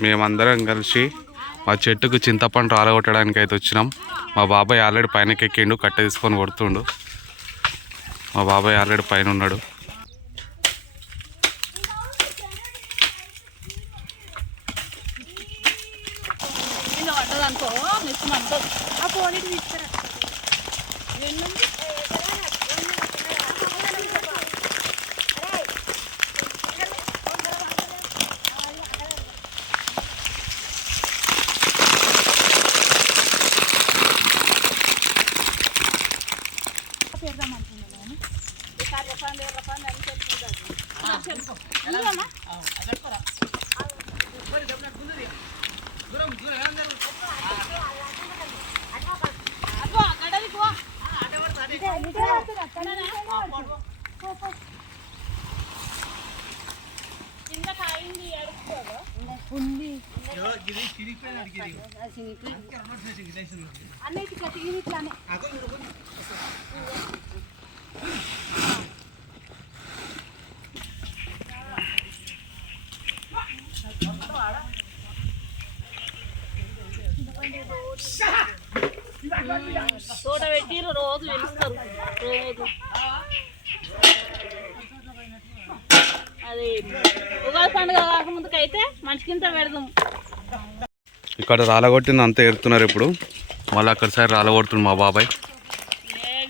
మేమందరం కలిసి మా చెట్టుకు చింతపండు రాలగొట్టడానికి అయితే వచ్చినాం. మా బాబాయ్ ఆల్రెడీ పైనకి ఎక్కిండు, కట్టె తీసుకొని కొడుతుండు. మా బాబాయ్ ఆల్రెడీ పైన ఉన్నాడు. తోట పెట్టి రోజు వెలుస్తారు. రోజు అది ఉగాది పండుగ కాకముందుకైతే మనిషికింత పెడదాం. ఇక్కడ రాలగొట్టింది అంతా ఎడుతున్నారు. ఇప్పుడు మళ్ళీ అక్కడ సైడ్ రాలగొడుతుంది మా బాబాయ్.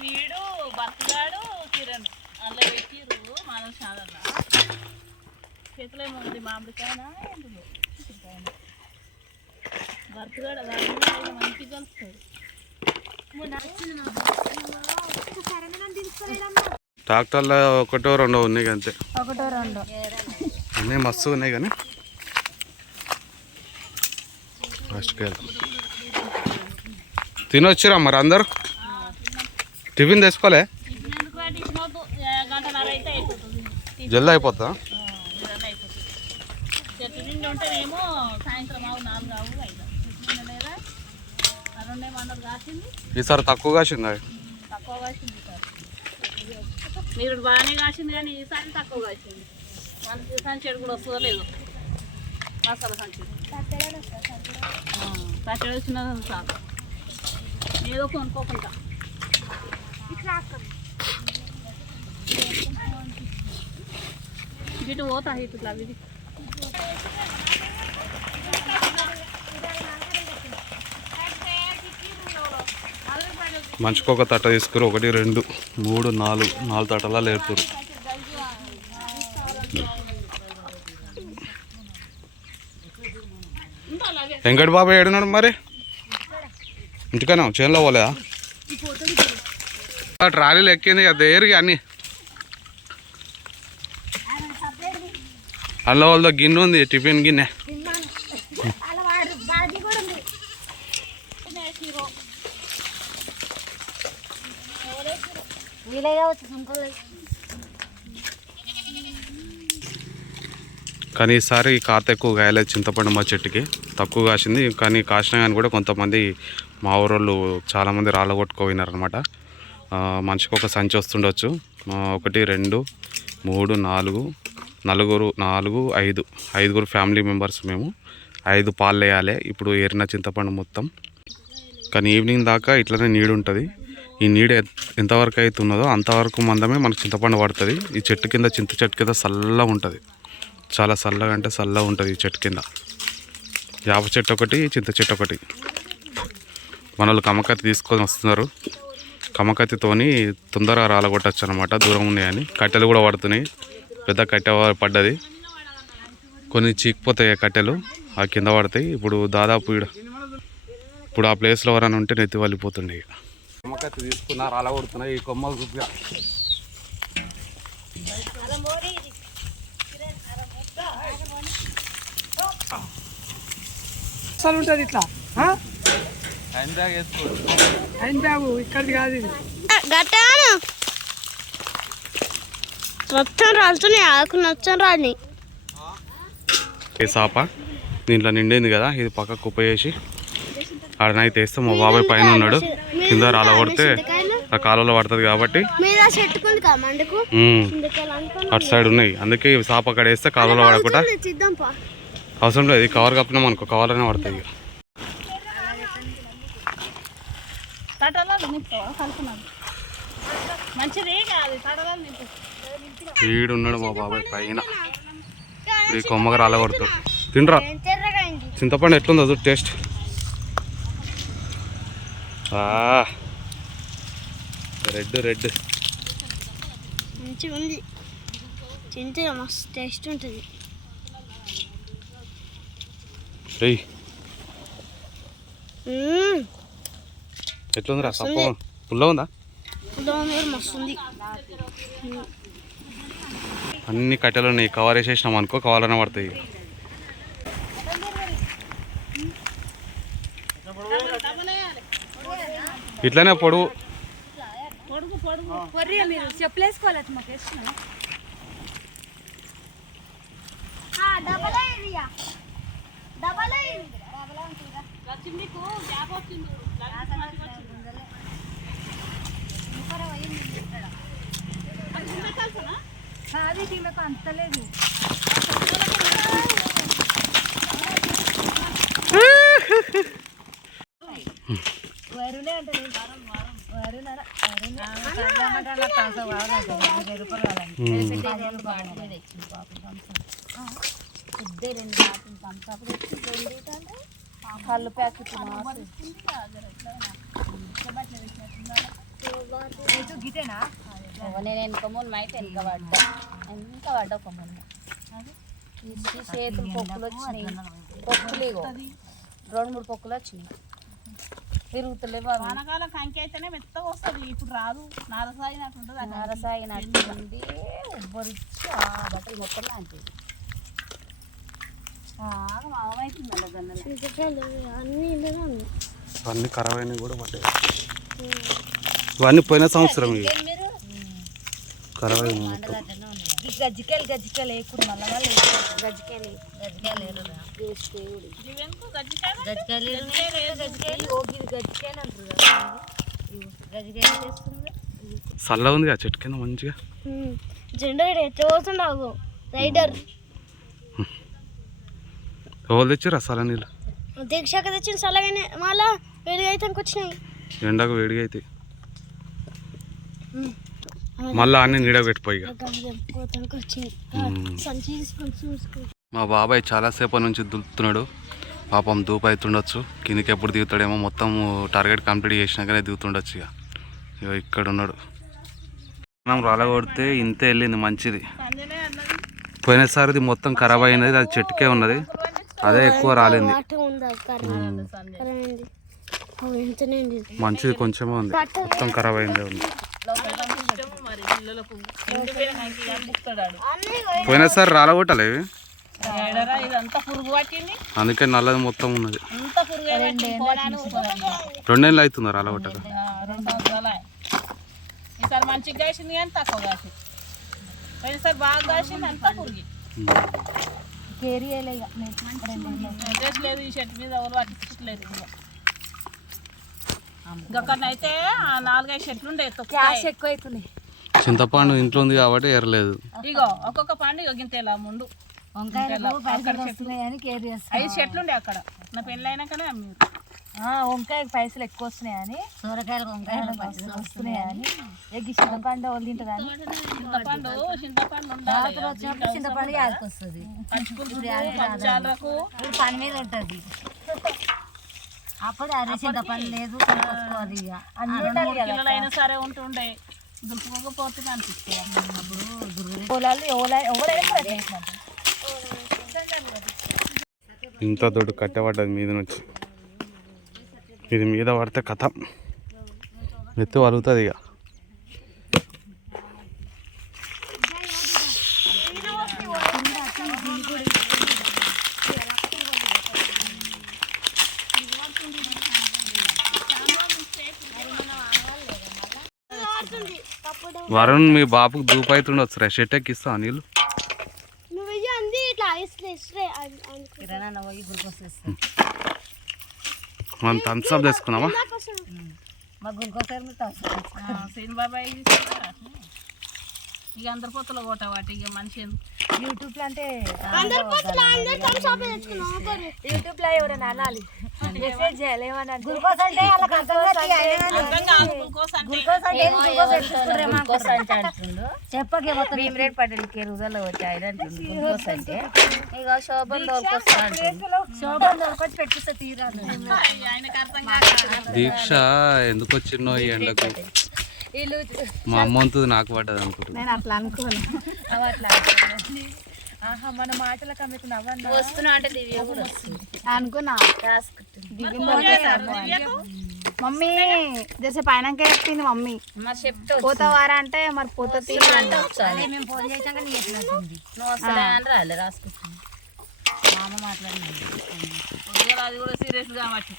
వీడు భర్తగాడు కిరణ్ అలా పెట్టిరు. మనం చాలా చేతిలో ఏముంది మామిడికాయనా భర్తగాడు మంచిగా కలుస్తాడు. ట్రాక్టర్లో ఒకటో రెండో ఉన్నాయి అంతే. ఒకటో రెండో అన్నీ మస్తు ఉన్నాయి కానీ ఫస్ట్కి తినొచ్చిరా మరి అందరు? టిఫిన్ తెచ్చుకోలే? జల్దీ అయిపోతుందా? టిఫిన్ ఉంటేనేమో సాయంత్రం 4 5 ఈసారి తక్కువ కాసింది. తక్కువ కాసింది మీరు బాగానే కాసింది కానీ ఈసారి తక్కువ కాసింది. మనకి సంచేడు కూడా వస్తుందో లేదు. మసాలా సంచేడు పచ్చడి వచ్చినది చాలు. ఏదో కొనుక్కోకుండా ఇటు పోతా ఇట్లా అవి మంచికొక తట్ట తీసుకుని 1 2 3 4 తట్టలా లేపుతారు. వెంకటి బాబాయ్ ఏడున్నాడు మరి? ఇంటికైనా చేనులో పోలేదా? ట్రాలీలు ఎక్కింది కదా దగ్గరికి అన్ని. అల్ల వాళ్ళతో గిన్నె ఉంది, టిఫిన్ గిన్నె. కానీ ఈసారి కాత ఎక్కువ కాయలేదు చింతపండు మా చెట్టుకి. తక్కువ కాసింది కానీ కాసినా కానీ కూడా కొంతమంది మా ఊరోళ్ళు చాలామంది రాళ్ళగొట్టుకోయినారనమాట. మనిషికి ఒక సంచి వస్తుండొచ్చు. 1 2 3 4 5 ఫ్యామిలీ మెంబర్స్ మేము. 5 పాలు వేయాలి ఇప్పుడు ఏరిన చింతపండు మొత్తం. కానీ ఈవినింగ్ దాకా ఇట్లనే నీడు ఉంటుంది. ఈ నీడ ఎంతవరకు అవుతున్నదో అంతవరకు మందమే మనకు చింతపండు పడుతుంది. ఈ చెట్టు కింద చెట్టు కింద చల్లగా ఉంటుంది. చాలా చల్లగా అంటే చల్లగా ఉంటుంది ఈ చెట్టు కింద. యాప చెట్టు ఒకటి, చింత చెట్టు ఒకటి. మన వాళ్ళు కమ్మకత్తి తీసుకొని వస్తున్నారు. కమ్మకత్తితోని తొందరగా రాలగొట్టచ్చు అనమాట, దూరం ఉన్నాయని. కట్టెలు కూడా పడుతున్నాయి. పెద్ద కట్టె పడ్డది. కొన్ని చీకిపోతాయి కట్టెలు, ఆ కింద పడతాయి. ఇప్పుడు దాదాపు ఇప్పుడు ఆ ప్లేస్లో ఎవరైనా ఉంటే నెత్తి వలిపోతుండే. కమ్మకత్తి తీసుకున్నా రాలగొడుతున్నా. ఈ కొమ్మలు చూపిగా ఉంటుంది ఇట్లా హ్యాండ్ బ్యాగ్ వేసుకోవచ్చు. హ్యాండ్ బ్యాగ్ ఇక్కడిది కాదు ఇది. గట్టాను మొత్తం రాలుతున్నాయి. ఆకు నచ్చం రాని సాప దీంట్లో నిండింది కదా, ఇది పక్కకు కుప్పేసి ఆడనైతే వేస్తే మా బాబాయ్ పైన ఉన్నాడు. కింద రాలగొడితే ఆ కాలువలో పడుతుంది కాబట్టి అటు సైడ్ ఉన్నాయి. అందుకే సాప అక్కడ వేస్తే కాలువలో పడకుండా అవసరం లేదు, కవర్ కప్పినాం అనుకో కవర్లోనే పడతాయి ఇక. తటలో నింపుతావా కలుపున్నాను మంచిది కాదు తటలో నింపు వీడు ఉన్నాడు మా బాబాయ్ పైన, ఈ కొమ్మగా రాలగొడుతాడు. తినరా చింతపండు ఎట్లుందో చూడు టేస్ట్. రెడ్ రెడ్ మంచిగా ఉంది, తింటే మస్తు టేస్ట్ ఉంటుంది. రేయ్ ఎట్లుందిరా సప్ప పుల్ల ఉందా? మస్తు ఉంది. అన్ని కట్టెలు ఉన్నాయి, కవర్ వేసేసినాం అనుకో కవర్లోనే పడతాయి. ఇట్లానే పొడుగు మీరు చెప్పలేసుకోవాలి మాకు వేస్తున్నా అది ఈమెకు అంతలేదు. వరుణే అంటే కళ్ళు ప్యాకెట్ గిటేనా నేను వెనక మొన్న అయితే వెనక పడ్డా ఒక మొన్న చేతులు పొక్కులు వచ్చినాయి, పొక్కులు ఇగో 2-3 పొక్కులు వచ్చినాయి, తిరుగుతలేవు. వానకాలం కంకి అయితేనే మెత్తగా వస్తుంది, ఇప్పుడు రాదు. నారసాయినట్టు ఉంటుంది, నరసాయినట్టుండి ఉబ్బరిచ్చి ఆ బట్టలు మొత్తం లాంటివి అన్నీ ఖరాబ్ అయినాయి కూడా పడ్డాయి. ఇవన్నీ పోయిన సంవత్సరం ఇవి ఖరాబ్ అయినాయి మొత్తం. గజ్జికాయలు వేయకూడదు, మళ్ళీ గజ్జికాయలు చల్ల ఉంది కదా చెట్టు కింద మంచిగా. జెండా ఎత్తపోతుండవు రైడర్ ఎవరు తెచ్చారు చల్ల నీళ్ళు? దీక్షాక తెచ్చిన చల్లగానే మళ్ళా వేడిగా అయితే వచ్చినాయి. ఎండకు వేడిగా అయితే మళ్ళీ అన్నీ నీడ పెట్టిపోయి. మా బాబాయ్ చాలాసేపు నుంచి దులుపుతున్నాడు, పాపం దూపు అవుతుండొచ్చు. కిందికి ఎప్పుడు దిగుతాడేమో, మొత్తం టార్గెట్ కంప్లీట్ చేసినాకనే దిగుతుండొచ్చు. ఇక ఇక్కడ ఉన్నాడు. మనం రాలగొడితే ఇంతే వెళ్ళింది మంచిది. పోయినసారిది మొత్తం ఖరాబ్ అయినది, అది చెట్టుకే ఉన్నది, అదే ఎక్కువ రాలింది. మంచిది కొంచెమే ఉంది, మొత్తం ఖరాబ్ అయిందే ఉంది. పోయినసారి రాలగొట్టాలి ఇవి, అందుకే నల్లది మొత్తం ఉన్నది. 2 నెలలు అవుతుందా రాలగొట్టక? ఈసారి మంచిగా కాసింది కానీ తక్కువ కాసింది, పోయినసారి బాగా కాసింది అంతా పురుగు లేదు. ఈ చెట్టు మీద ఎవరు పట్టించట్లేదు. ఇంకొకరినైతే 4-5 చెట్లు ఉండే ఎక్కువ అవుతున్నాయి. చింతపండు ఇంట్లో ఉంది కాబట్టి ఎరలేదు. ఇగో ఒక్కొక్క పండు ఇగో గింతేలా ముందు 5 చెట్లు ఉండే అక్కడ. నా పెళ్ళి అయినాకనే అమ్మారు. వంకాయ పైసలు ఎక్కువ వస్తున్నాయని, సొరకాయలు వంకాయలు పైసలు వస్తున్నాయని చింతపండు వాళ్ళు తింటుందని చింతపండు చింతపండు యాదకి వస్తుంది, పని మీద ఉంటుంది. అప్పుడు అరే చింతపండు లేదు కొనుక్కోవాలి. ఇక పిల్లలైనా సరే ఉంటుండే, దులుపుకోకపోతే అనిపిస్తుంది. అప్పుడు పొలాలు ఎవరైనా ఇంత దొడ్డు కట్టబడ్డది మీద నుంచి, ఇది మీద పడితే కథ ఎత్తు వలుగుతుంది. ఇక వరుణ్ మీ బాబుకు దూపు అవుతుండొచ్చు రా, షెట్ ఎక్కిస్తా నీళ్ళు. మనం థమ్స్అప్ తీసుకున్నామా? శ్రీని బాబాయ్ ఇక అందరి పొత్తులు కొట్ట వాటి ఇక మనిషి యూట్యూబ్ లో అంటే అందరు పోతున్నా అందరు థమ్స్ అప్ తెచ్చుకున్నాం ఒకరు యూట్యూబ్ లో ఎవరైనా అనాలి మెసేజ్ చేయాలి ఏమన్నా చెప్పకే మొత్తం భీమరేట్ పట్టడికి రోజుల్లో వచ్చాయి గ్లూకోజ్ అంటే ఇక శోభన్ శోభన్ దొరకొచ్చి పెట్టిస్తే తీరాలి దీక్ష ఎందుకు వచ్చినో ఈ ఎండకు మా అమ్మ అంతుంది నాకు పడ్డది అనుకుంటున్నా. నేను అట్లా అనుకోను అట్లా ఆహా మన మాటలకు ఆమెకు నవ్వన్నా వస్తున్నా అంటే దివ్య కూడా వస్తుంది అనుకున్నా మమ్మీ జస్ట్ పైన చెప్పింది మమ్మీ మరి చెప్తే పోతావారా అంటే మరి పోతా మేము ఫోన్ చేసాక నీ ఎట్లుంటుంది నువ్వు వస్తా అని రాలే రాసుకుంటున్నాను మా అమ్మ మాట్లాడింది అది కూడా సీరియస్ కాబట్టి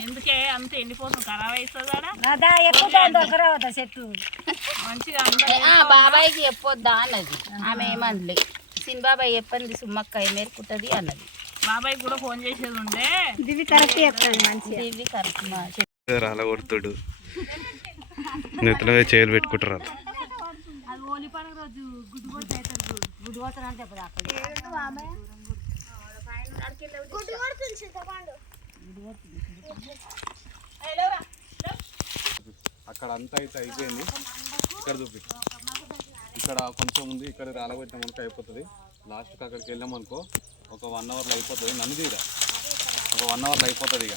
ఎందుకే అంత ఎండిపోతుంది ఖరాబ్ అవుతుంది చెట్టు మంచిగా బాబాయ్కి చెప్పొద్దా అన్నది ఆమె ఏమనలే సిన్ బాబాయ్ చెప్పండి సుమ్మక్క మేరుకుంటుంది అన్నది బాబాయ్ కూడా ఫోన్ చేసేది ఉండే దివి కరెక్ట్ చెప్తుంది మంచి దివి కరెక్ట్ రాల కొడుతుడు నెత్తిన చేయలు పెట్టుకుంటారు అది హోలీ పండుగ రోజు గుడ్డు పోతారు అంటే గుడ్డు కొడుతుంది చింతపండు అక్కడ అంతా అయితే అయిపోయింది. ఇక్కడ చూపి, ఇక్కడ కొంచెం ఉంది, ఇక్కడ రాలగొట్టిన మనకు అయిపోతుంది. లాస్ట్కి అక్కడికి వెళ్ళాం అనుకో ఒక 1 అవర్లో అయిపోతుంది. నన్ను తీర ఒక 1 అవర్లో అయిపోతుంది. ఇక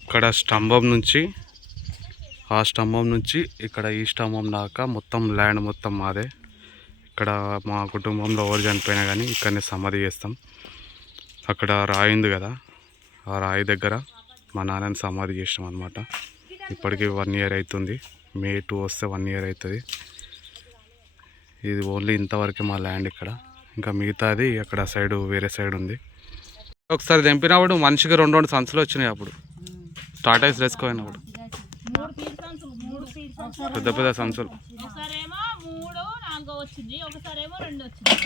అక్కడ స్తంభం నుంచి ఆ స్తంభం నుంచి ఇక్కడ ఈ స్తంభం దాకా మొత్తం ల్యాండ్ మొత్తం మాదే. ఇక్కడ మా కుటుంబంలో ఎవరు చనిపోయినా కానీ ఇక్కడనే సమాధి చేస్తాం. అక్కడ రాయి ఉంది కదా, ఆ రాయి దగ్గర మా నాన్నని సమాధి చేసినాం అనమాట. ఇప్పటికీ 1 ఇయర్ అవుతుంది. May 2 వస్తే 1 ఇయర్ అవుతుంది. ఇది ఓన్లీ ఇంతవరకే మా ల్యాండ్ ఇక్కడ. ఇంకా మిగతాది అక్కడ సైడ్ వేరే సైడ్ ఉంది. ఒకసారి తెంపినప్పుడు మనిషికి 2 సంచులు వచ్చినాయి. అప్పుడు స్టార్ట్ అయ్యి వేసుకోయినప్పుడు పెద్ద పెద్ద సంచులు. ఒకసారేమో 3, 4 వచ్చింది, ఒకసారేమో 2 వచ్చింది.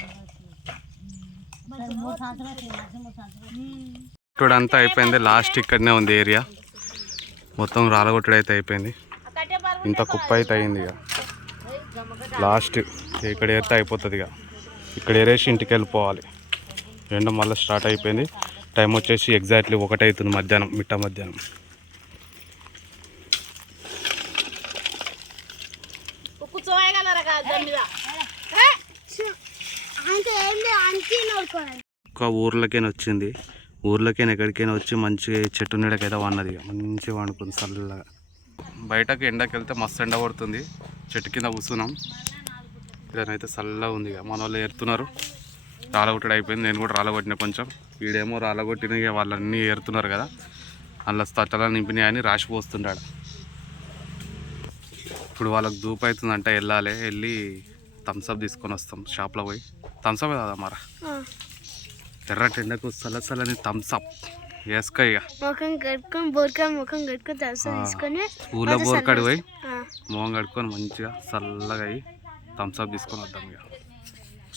ఇక్కడ అంతా అయిపోయింది. లాస్ట్ ఇక్కడనే ఉంది ఏరియా మొత్తం రాలగొట్టుడు అయితే అయిపోయింది. ఇంత కుప్ప అయితే అయింది. ఇక లాస్ట్ ఇక్కడ ఏరితే అయిపోతుంది. ఇక ఇక్కడ ఏరేసి ఇంటికి వెళ్ళిపోవాలి. ఎండ మళ్ళీ స్టార్ట్ అయిపోయింది. టైం వచ్చేసి ఎగ్జాక్ట్లీ 1 అవుతుంది మధ్యాహ్నం, మిట్ట మధ్యాహ్నం. ఒక ఊర్లకైనా వచ్చింది. ఊర్లకైనా ఎక్కడికైనా వచ్చి మంచిగా చెట్టు నీడకైతే వన్నది. ఇక మంచిగా వండుకుంది చల్లగా. బయటకు ఎండకి వెళ్తే మస్తు ఎండ పడుతుంది. చెట్టు కింద కూర్చున్నాం. ఇదనైతే చల్లగా ఉంది. ఇక మన వాళ్ళు ఏరుతున్నారు. రాలగొట్టడం అయిపోయింది. నేను కూడా రాలగొట్టిన కొంచెం. వీడేమో రాలగొట్టిన ఇక వాళ్ళన్నీ ఏరుతున్నారు కదా, అందులో తట్టలా నింపినాయి అని రాసి పోస్తుంటాడు. ఇప్పుడు వాళ్ళకి దూపు అవుతుందంట, వెళ్ళాలి. వెళ్ళి థమ్స్అప్ తీసుకొని వస్తాం షాప్లో పోయి. థమ్స్అప్ కదా మరా ఎర్రటి ఎండకు చల్లని థమ్స్అప్ వేసుకో. ఇక ముఖం కట్టుకొని బోర్కా ముఖం కట్టుకొని తీసుకొని ఊళ్ళో బోర్కాడి పోయి మొహం కట్టుకొని మంచిగా చల్లగా అయ్యి థమ్స్అప్ తీసుకొని వద్దాం. ఇక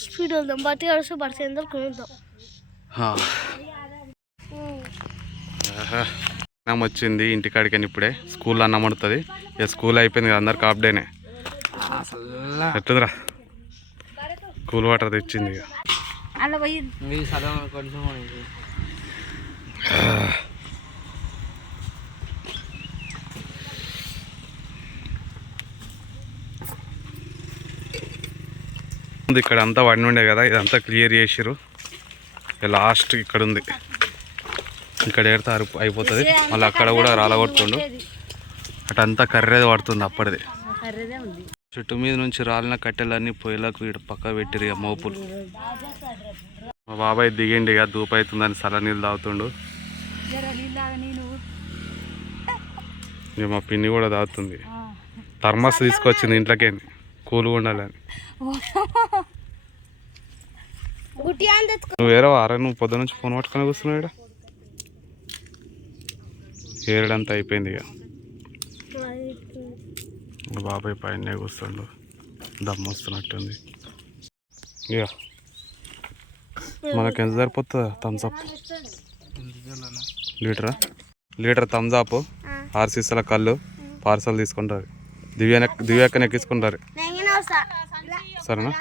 స్పీడ్ వెళ్దాం, బట్టి కడుస్తూ బట్టి ఎందరూ కొనుద్దాం. అన్నం వచ్చింది ఇంటికాడికని. ఇప్పుడే స్కూల్లో అన్నం వండుతుంది. ఇక స్కూల్ అయిపోయింది కదా, అందరికి హాఫ్ డేనే. ఎట్లుదిరా కూల్ వాటర్ తెచ్చింది. ఇక ఇక్కడ అంతా వండి ఉండే కదా, ఇదంతా క్లియర్ చేసిర్రు. లాస్ట్ ఇక్కడ ఉంది, ఇక్కడ ఏడితే అయిపోతుంది. మళ్ళీ అక్కడ కూడా రాలగొట్టుండు. అటంతా కర్రేది పడుతుంది అప్పటిది. చెట్టు మీద నుంచి రాలిన కట్టెలన్నీ పొయ్యిలకు ఇటు పక్క పెట్టిరు. ఇక మోపులు. మా బాబాయ్ దిగిండి. ఇక దూపు అవుతుందని చల్ల నీళ్ళు తాగుతుండు. ఇక మా పిన్ని కూడా తాగుతుంది. థర్మస్ తీసుకొచ్చింది ఇంట్లోకే, కూల్గా ఉండాలని. నువ్వు వేరే వారా, నువ్వు పొద్దు నుంచి ఫోన్ పట్టుకొని కూర్చున్నావు. ఇక్కడ ఏరడంతా అయిపోయింది. ఇక బాబాయ్ పైన కూర్చుండు, దమ్ము వస్తున్నట్టుంది. ఇక మనకు ఎంత సరిపోతుందా థమ్స్అప్? లీటర్ థమ్స్అప్, 6 సీసాల కళ్ళు పార్సల్ తీసుకుంటారు. దివ్యాకని ఎక్కించుకుంటారు. నేను వస్తా. సరేనా?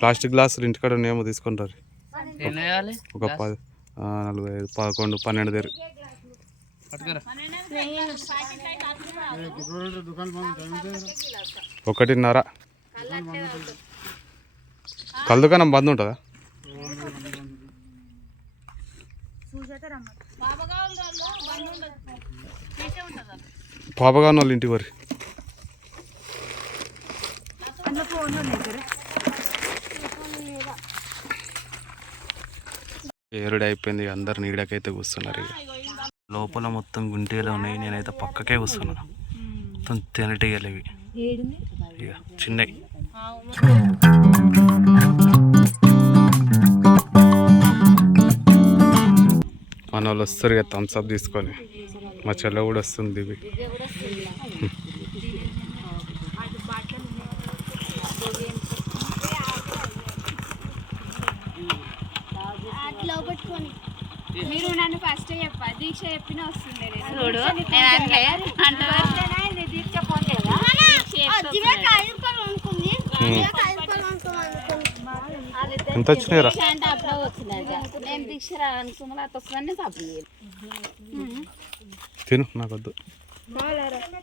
ప్లాస్టిక్ గ్లాసులు ఇంటికాడ ఏమో తీసుకుంటారు. ఒక 10, 45, 11, 12 దగ్గర. ఒకటిన్నర. కళ్ళు దుకాణం బంద్ ఉంటుందా? పాపగా ఉన్న వాళ్ళు ఇంటికి వరి ఏరుడు అయిపోయింది. అందరు నీడకైతే కూర్చున్నారు. ఇక లోపల మొత్తం గుంటేలు ఉన్నాయి. నేనైతే పక్కకే కూర్చున్నాను. మొత్తం తినటేయాలి ఇవి ఇక చిన్నవి. మన వాళ్ళు వస్తారు ఇక థమ్స్అప్ తీసుకొని. మా చెల్ల కూడా వస్తుంది. ఇవి మీరు నన్ను ఫస్ట్ చెప్పా దీక్ష చెప్పిన వస్తుంది చూడు ఎంత వచ్చినాయిరా? అంటే అప్పుడే వచ్చిందంట. నేను దీక్ష అనుకున్నా వస్తుందని తప్పలేదు. తిను, నాకు వద్దు.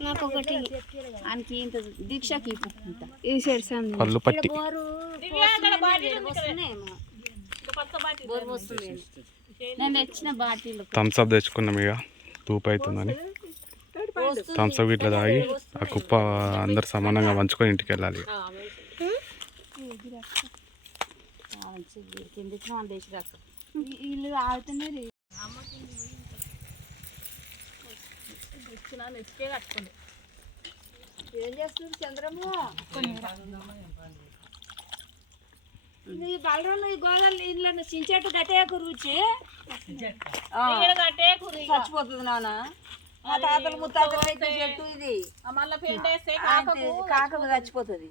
నాకు ఒకటి ఆయనకి ఇంత దీక్షకి ఇది చేస్తాను పళ్ళు పట్టి నేను తెచ్చిన బాటిల్ థమ్స్అప్ తెచ్చుకున్నాం. ఇక తూపు అవుతుందని థమ్స్అప్ ఇట్లా తాగి ఆ కుప్ప అందరు సమానంగా పంచుకొని ఇంటికి వెళ్ళాలి. వీళ్ళు ఆడుతున్నారు. ఏం చేస్తుంది చంద్రమ్మ? ఈ బలరాలు ఈ గోదాలు ఇంట్లో చించేట్టు గట్టే కురుచి చచ్చిపోతుంది నాన్న. మా తాతలు ముత్తాతలు అయితే చెట్టు ఇది కాకకు చచ్చిపోతుంది.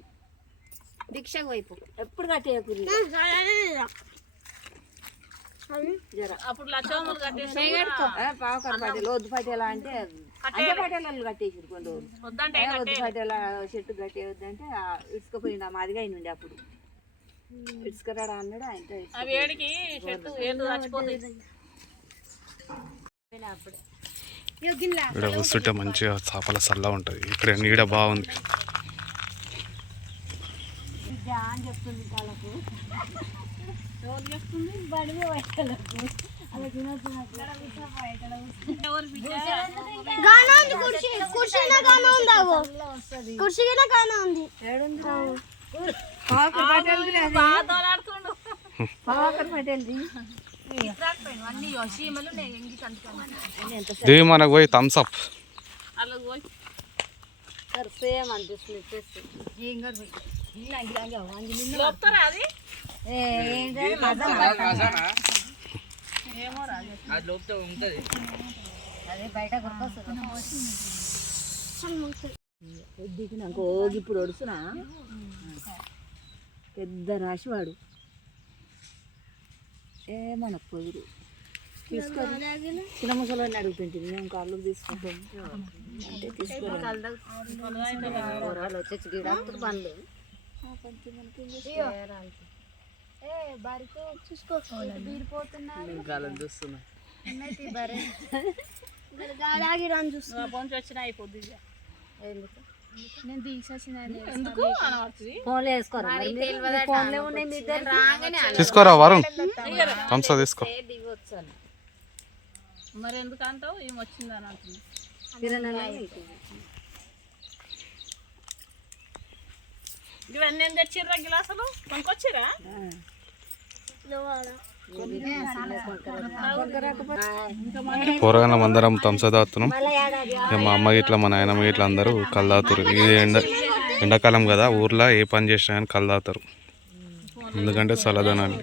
దీక్షకు వైపు ఎప్పుడు కట్టే కురి అప్పుడు లచ్చమ్మలు కట్టేసి పావకర పటేలు వద్దు పటేలా అంటే అదే పటేళ్ళు కట్టేసారు కొన్ని రోజులు. వద్దు పటేలా చెట్టు కట్టేయొద్దంటే ఇసుకపోయింది. మాదిగా అయినండి అప్పుడు ఇసుకరాడా అన్నాడు. ఆయనతో ఆ వేడికి చెట్టు ఏళ్ళు చచ్చిపోతుంది. ఇక్కడ కూర్చుంటే మంచిగా చేపల సల్లా ఉంటుంది. ఇక్కడ నీడ బాగుంది. అని చెప్తుంది వాళ్ళకు. దేవి మనకు పోయి థమ్స్అప్ సేమ్ అనిపిస్తుంది. ఇప్పుడు ఒడుస్తున్నా పెద్ద రాశివాడు ఏమన్నా పొదురు తీసుకోరు. చిన్న ముసలోని అడుగుతుంటుంది. మేము కాళ్ళు తీసుకుంటాం అంటే తీసుకోవాలి. వచ్చేసి గిడాకుడు పనులు వచ్చినా అయిపోద్ది. నేను దీక్ష వచ్చిందని ఫోన్లో వేసుకోరా? ఫోన్లో ఉన్నాయి మీ ఇద్దరు. తీసుకోరా వరుణ్, థమ్స్అప్ తీసుకో. మరి ఎందుకంటావు ఏం వచ్చిందని అంటుంది. ఇవన్నీ ఏం తెచ్చిర్రా? గిలాసులు కొనుక్కొచ్చిరా? కూరగాయల అందరం థమ్స్అప్ తాగుతున్నాం. ఇక మా అమ్మ ఇట్లా మా నాయనమ్మ ఇట్లా అందరూ కళ్ళు తాగుతారు. ఇది ఎండాకాలం కదా, ఊర్లో ఏ పని చేసినా కానీ కళ్ళు తాగుతారు. ఎందుకంటే చల్లదనాన్ని.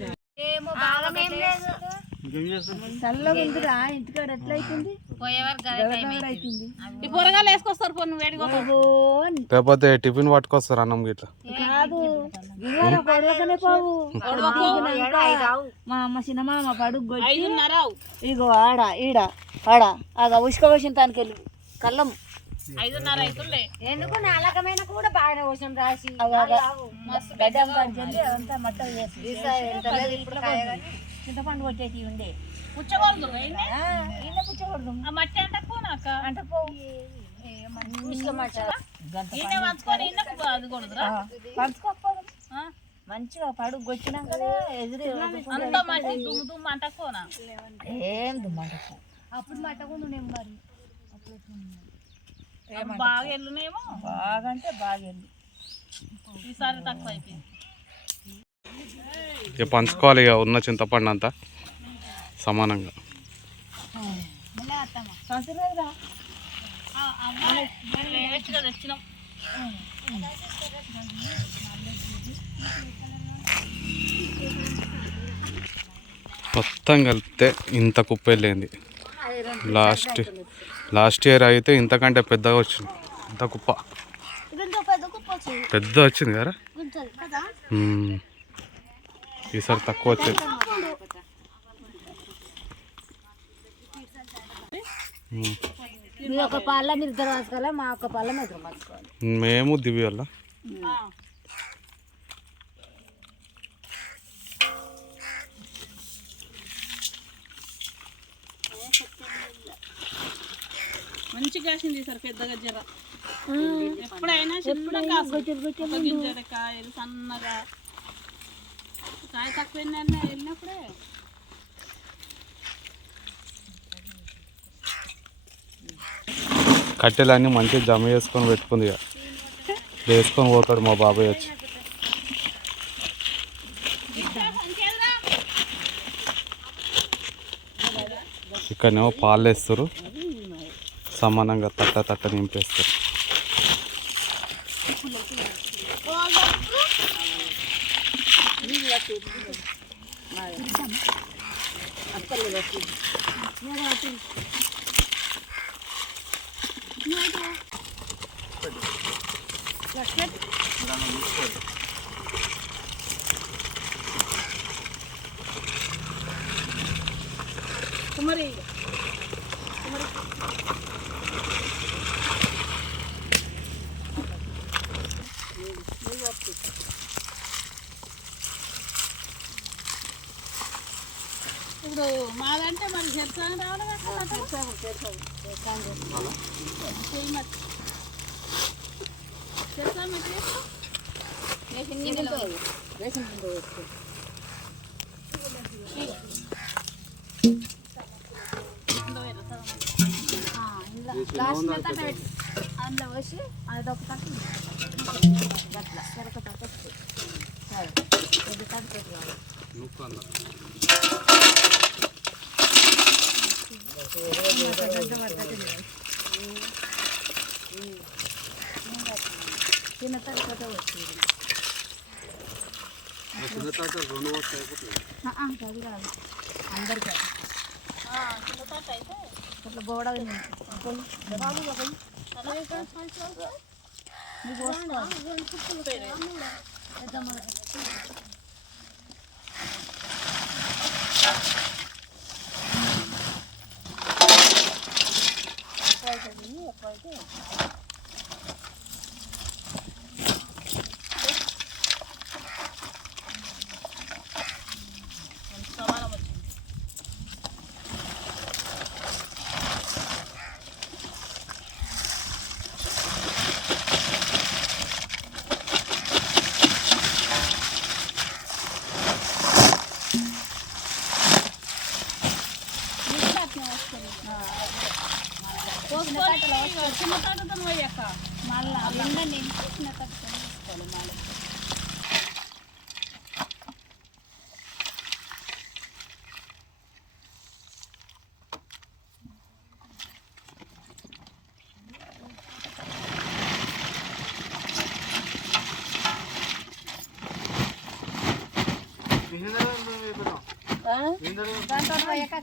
ఈ కూరగాయలు వేసుకొస్తారు పొన్ను వేడిగా. లేకపోతే టిఫిన్ పట్టుకొస్తారు అన్నం గిట్లా. మా అమ్మ సినిమా మా పడుగు 5:30. ఇగో ఆడ ఈడ ఆడ ఆడ ఉసుక పోసిన దానికి వెళ్ళి కళ్ళం 5:30 అవుతుండే. ఎందుకు నాలకమైన కూడా బాగానే పోసాం రాసి మస్తు గడ్డం కంచెల్లి అంతా మట్టలు చేసి ఇప్పుడు చింతపండు కొట్టేటి ఉండే పుచ్చకూడదు ఈయన పుచ్చకూడదు ఆ మట్టి అంటకపోనాక అంటే పోవు ఈయన వంచుకొని ఈయనకు అది కొడుదురా పంచుకోకపోదు మంచిగా పడుగు వచ్చినాకనే ఎదురు అంత మట్టి దుమ్ము దుమ్ము అంటకపోనా ఏం దుమ్మంటకు అప్పుడు మట్టకుండా నేను మరి బాగా ఎల్లునేమో బాగా అంటే బాగా వెళ్ళి ఈసారి తక్కువ అయిపోయింది. ఇక పంచుకోవాలి ఇక ఉన్న చింతపండు అంతా సమానంగా. పంచలేదురా వేచిగా తెచ్చినాం. మొత్తం కలిపితే ఇంత కుప్ప వెళ్ళింది. లాస్ట్ ఇయర్ అయితే ఇంతకంటే పెద్దగా వచ్చింది. ఇంత కుప్ప పెద్ద వచ్చింది కదా. ఈసారి తక్కువ వచ్చింది. మీ ఒక పాల మీరు ఇద్దరు రాసుకోవాలి మా ఒక పాల మీరు ఇద్దరు రాసుకోవాలి మేము దివ్య వల్ల మంచిగా కాసింది సార్ పెద్దగా జర ఎప్పుడైనా చిన్న గింజల కాయలు సన్నగా కాయ తక్కువ వెళ్ళినప్పుడే కట్టెలన్నీ మంచిగా జమ చేసుకొని పెట్టుకుంది. ఇక వేసుకొని పోతాడు మా బాబాయ్ వచ్చి. ఇక్కడనేమో పాలు వేస్తారు, సమానంగా తట్ట నింపేస్తారు. కుమరి ఇప్పుడు మాదంటే మరి చెప్తాను రావాలి అందులో వచ్చి అదొక తట్టు అట్లా చెరక తట్టు పెద్ద తట్టు పెట్టుకోవాలి చిన్న తట్టు వచ్చింది అది కాదు అందరికీ ఇట్లా గోడ చిన్న తోటతో పోయాక మళ్ళీ ఎండ చిన్న తట్టుకొని తీసుకోవాలి మళ్ళీ దాంతో పోయాక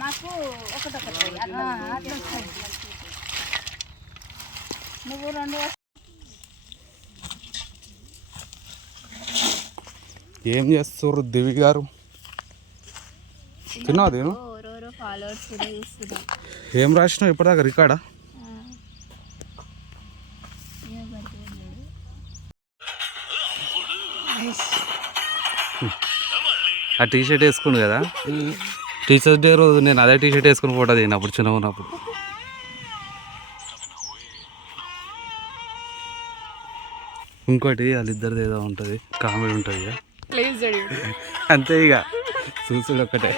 మాకు ఒకటొకటి అట్లా నువ్వు రెండు ఏం చేస్తారు దివి గారు? తిన్నావు తిను ఎవరెవరో ఫాలోవర్స్ కూడా చూస్తున్నారు. ఏం రాసినావు ఇప్పటిదాకా రికార్డా ఆ టీ షర్ట్ వేసుకుండు కదా టీచర్స్ డే రోజు నేను అదే టీ షర్ట్ వేసుకుని ఫోటో దిగినప్పుడు చిన్నగా ఉన్నప్పుడు ఇంకోటి వాళ్ళిద్దరిది ఏదో ఉంటుంది కామెడీ ఉంటుంది ఇక అంతే ఇక చూసుడు ఒక్కటే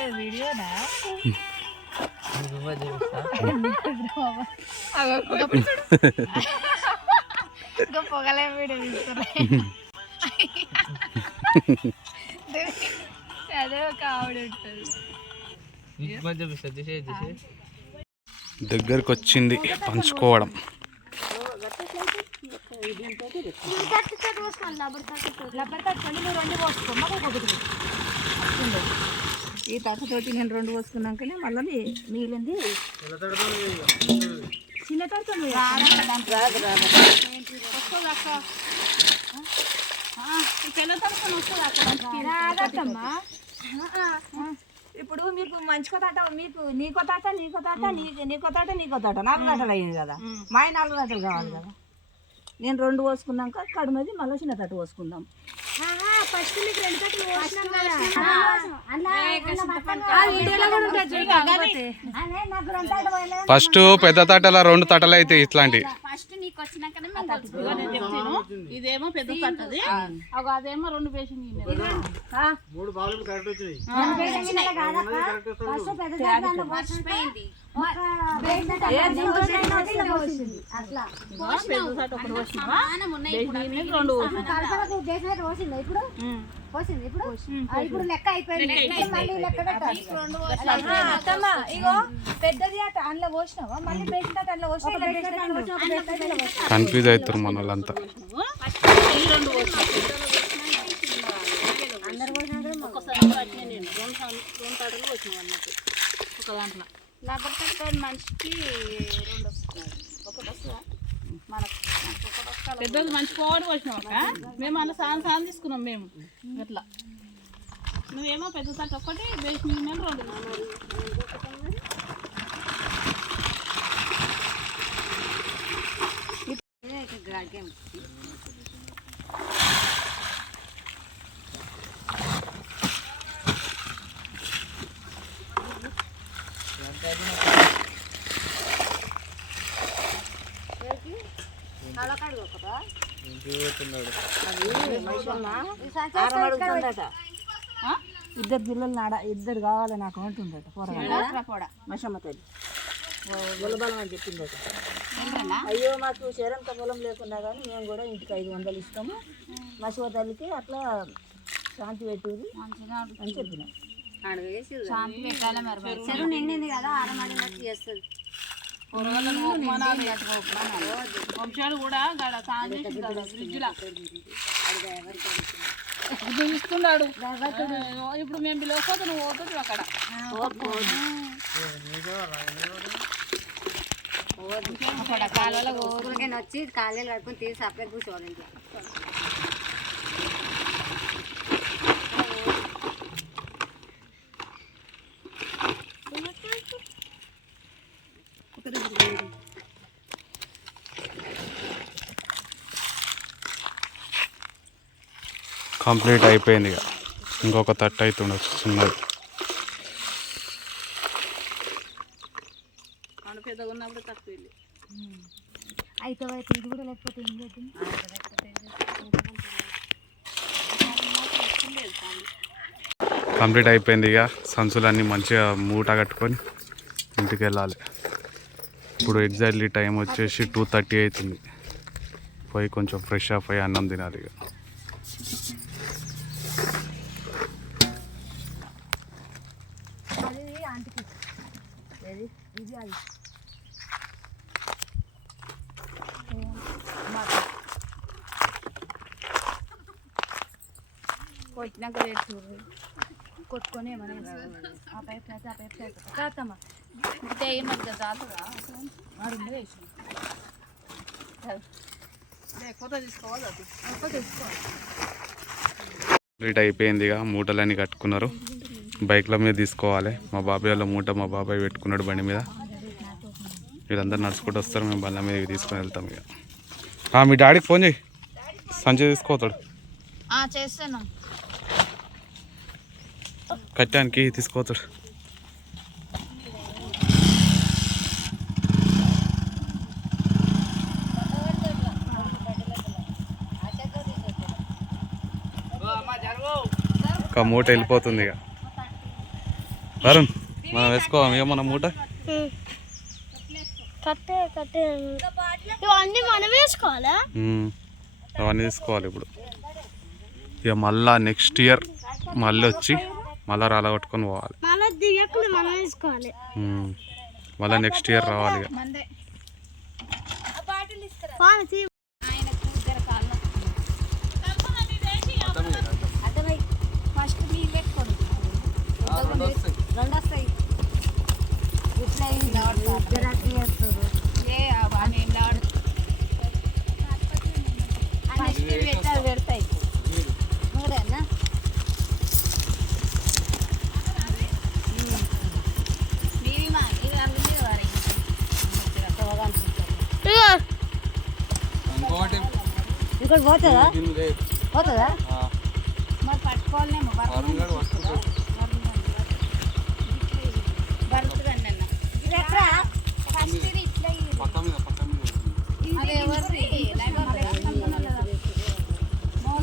పొగలే వీడియో తీస్తున్నాయి. అదే ఒక ఆవిడ ఉంటుంది. దగ్గరకు వచ్చింది పంచుకోవడం ఈ తట్టతోటి నేను 2 పోసుకున్నాకనే మళ్ళీ మిగిలింది చిన్న తట్టు రాదు రాదు వస్తుంది అక్క ఈ పిల్ల తరఫున వస్తుంది అక్కడ ఇప్పుడు మీకు మంచికో తాట మీకు నీకో తాట నీకో తాట నీకో తాట నీకో తాట 4 తాటలు అయ్యింది కదా మా 4 తాటలు కావాలి కదా నేను 2 పోసుకున్నాక కడుమది మళ్ళీ చిన్న తట్టు పోసుకుందాం ఫస్ట్ మీకు 2 తట్లు పోసినాం కదా ఫస్ట్ పెద్ద తట్టల 2 తట్టలు అయితే ఇట్లాంటివి ఫస్ట్ నీకు వచ్చినాకనే మేము నేను చెప్తాను ఇదేమో పెద్ద తట్టది అదేమో 2 పేషెంట్ మర్చిపోయింది. పెద్ద తట్టు ఒకటి వచ్చినా 2 ఇప్పుడు లెక్క అయిపోయింది. ఇగో పెద్దది అట అందులో పోసినావా మళ్ళీ పేషెంట్ అట అందులో పోసినా కన్ఫ్యూజ్ అవుతారు మన వాళ్ళంతా ఈ 2 ఒక్కసారి వచ్చినాయి నేను 2 తట్టలు వచ్చినావు అన్నట్టు ఒక దాంట్లో లేకపోతే మనిషికి 2 వస్తున్నాయి. ఒకటి వస్తుందా మనకు ఒకటి వస్తా పెద్దది మంచి కోడి వచ్చినావు అక్క మేము అన్న సాన్ తీసుకున్నాం మేము అట్లా నువ్వేమో పెద్ద తట్టు ఒక్కటి బేసి మిగిలిన 2 2 పిల్లలు నాడ 2 కావాలి నాకు అంటుందట పోరగాడ మషమ్మ తల్లి బొలబలం అని చెప్పిందట అయ్యో మాకు శరంత పొలం లేకున్నా కానీ మేము కూడా ఇంటికి 500 ఇస్తాము మషమ్మ తల్లికి అట్లా శాంతి పెట్టుది అని చెప్పినాం శాంతి పెట్టాలి మరి చెరువు నిండింది కదా ఆరమాడినట్టు చేస్తుంది. వంశాలు కూడా ఫ్రిడ్జ్లా ఇస్తున్నాడు ఇప్పుడు మేము పిలవకపోతే నువ్వు పోతుంది అక్కడ ఊరికైనా వచ్చి కాలేలు కట్టుకొని తీసి సపరేట్ కూర్చోవాలి ఇంట్లో. కంప్లీట్ అయిపోయింది ఇక ఇంకొక తట్టు అవుతుండొచ్చు చిన్నది పెద్దగా ఉన్నప్పుడు తక్కువ అయితే ఇది కూడా లేకపోతే ఏం చేద్దాం. కంప్లీట్ అయిపోయింది ఇక సంచులన్నీ మంచిగా మూట కట్టుకొని ఇంటికి వెళ్ళాలి. ఇప్పుడు ఎగ్జాక్ట్లీ టైం వచ్చేసి 2:30 అవుతుంది. పోయి కొంచెం ఫ్రెష్ అప్ అయ్యి అన్నం తినాలి ఇక. కొట్టినాక రేట్ చూడు కొట్టుకొని ఏమైనా ఆ పైప్ అయితే ఆ పైప్ చేస్తామా అంటే ఏమన్నా జాతరా వాడు వేసి ఫోటో తీసుకోవాలి అది కంప్లీట్ అయిపోయింది ఇక మూటలన్నీ కట్టుకున్నారు. బైక్ల మీద తీసుకోవాలి. మా బాబాయ్ వాళ్ళ మూట మా బాబాయ్ పెట్టుకున్నాడు బండి మీద. వీళ్ళందరూ నడుచుకుంటూ వస్తారు, మేము బండ్ల మీద తీసుకొని వెళ్తాం ఇక. మీ డాడీకి ఫోన్ చేయి, సంచి తీసుకోతాడు. చేస్తాను. కట్టానికి తీసుకోతాడు. ఒక మూట వెళ్ళిపోతుంది ఇక. వరుణ్ మనం వేసుకోవాలి ఇక మన మూట. కట్టే ఇవన్నీ మనం వేసుకోవాలా? అవన్నీ తీసుకోవాలి ఇప్పుడు. ఇక మళ్ళా నెక్స్ట్ ఇయర్ మళ్ళీ వచ్చి మళ్ళీ రాళ్ళ కొట్టుకొని పోవాలి. మళ్ళీ దిగకుండా మనం వేసుకోవాలి. మళ్ళీ నెక్స్ట్ ఇయర్ రావాలి ఇక. ఫస్ట్ నీళ్ళు పెట్టుకోండి, 2 వస్తాయి. ఇట్లా పెడతాయి మూడేనా? ఇంకోటి పోతుందా? పోతుందా? మరి పట్టుకోవాలేమో పడుతుందండి అన్న. ఇది ఎక్కడ? ఫస్ట్ ఇది ఇట్లా అదే ఎవరిది?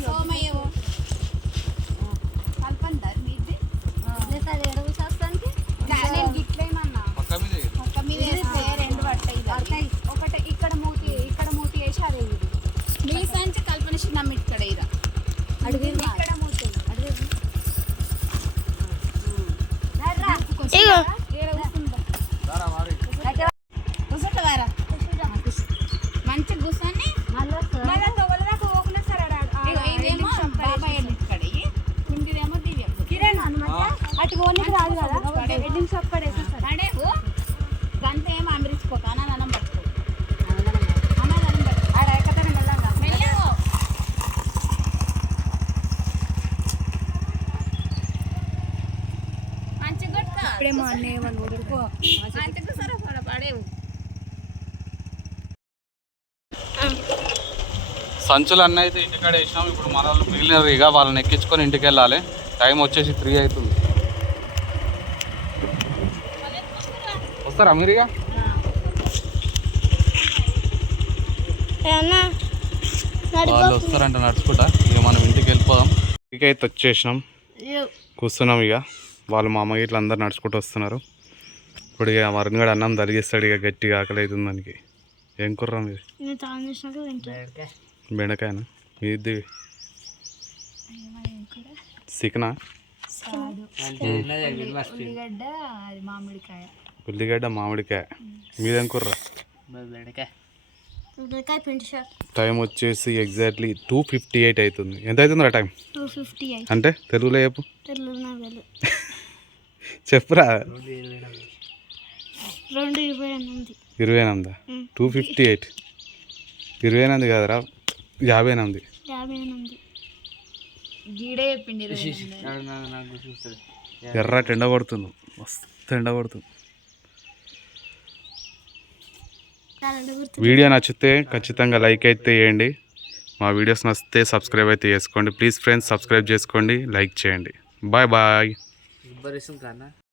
సోమయ్యవు కల్పందా మీది? ఎడవు శాస్త్రానికి నేను గిట్లేమన్నా పక్క మీద వేస్తే 2 పడతాయి. ఒకటి ఇక్కడ మూతి వేసి అదే ఇది మీ సంచి కల్పన చిన్న ఇక్కడ ఇరా అడుగు ఇక్కడ మూతి అడుగు మంచి కూర్చొని ఇదేమో బాబాయ్ ఇక్కడ కిందిదేమో దివ్య గంట ఏమో అమరించుకోక అన్నం పట్టుకో ఇప్పుడేమో అన్నేమని ఊరుకో మంచిగా సరే పడేవు. సంచులు అన్నీ అయితే ఇంటికాడ వేసినాం. ఇప్పుడు మన వాళ్ళు మిగిలినవి ఇక వాళ్ళని ఎక్కించుకొని ఇంటికి వెళ్ళాలి. టైం వచ్చేసి 3 అవుతుంది. వస్తారా మీరు ఇక? వాళ్ళు వస్తారంట నడుచుకుంటా. ఇక మనం ఇంటికి వెళ్ళిపోదాం. ఇంటికి అయితే వచ్చేసినాం, కూర్చున్నాం ఇక. వాళ్ళు మా అమ్మకి ఇట్లా అందరు నడుచుకుంటూ వస్తున్నారు. ఇప్పుడు ఇక వరుణ్ గడు అన్నం తలిగిస్తాడు ఇక. గట్టిగా ఆకలి అవుతుంది దానికి. ఏం కుర్రా మీది? బెండకాయనా మీది? చికెనా? ఉల్లిగడ్డ మామిడికాయ. మీదేం కుర్రా? టైం వచ్చేసి ఎగ్జాక్ట్లీ 2:58 అవుతుంది. ఎంత అవుతుందిరా టైం? 2:58 అంటే తెలుగులో చెప్పు. చెప్పురా. 2:28. 28. 2:58. 28 కాదురా, 58. గీడే చెప్పిండి. ఎర్ర ఎండ కొడుతుంది, మస్తు ఎండ కొడుతుంది. వీడియో నచ్చితే ఖచ్చితంగా లైక్ అయితే చేయండి. మా వీడియోస్ నచ్చితే సబ్స్క్రైబ్ అయితే చేసుకోండి. ప్లీజ్ ఫ్రెండ్స్ సబ్స్క్రైబ్ చేసుకోండి, లైక్ చేయండి. Bye bye.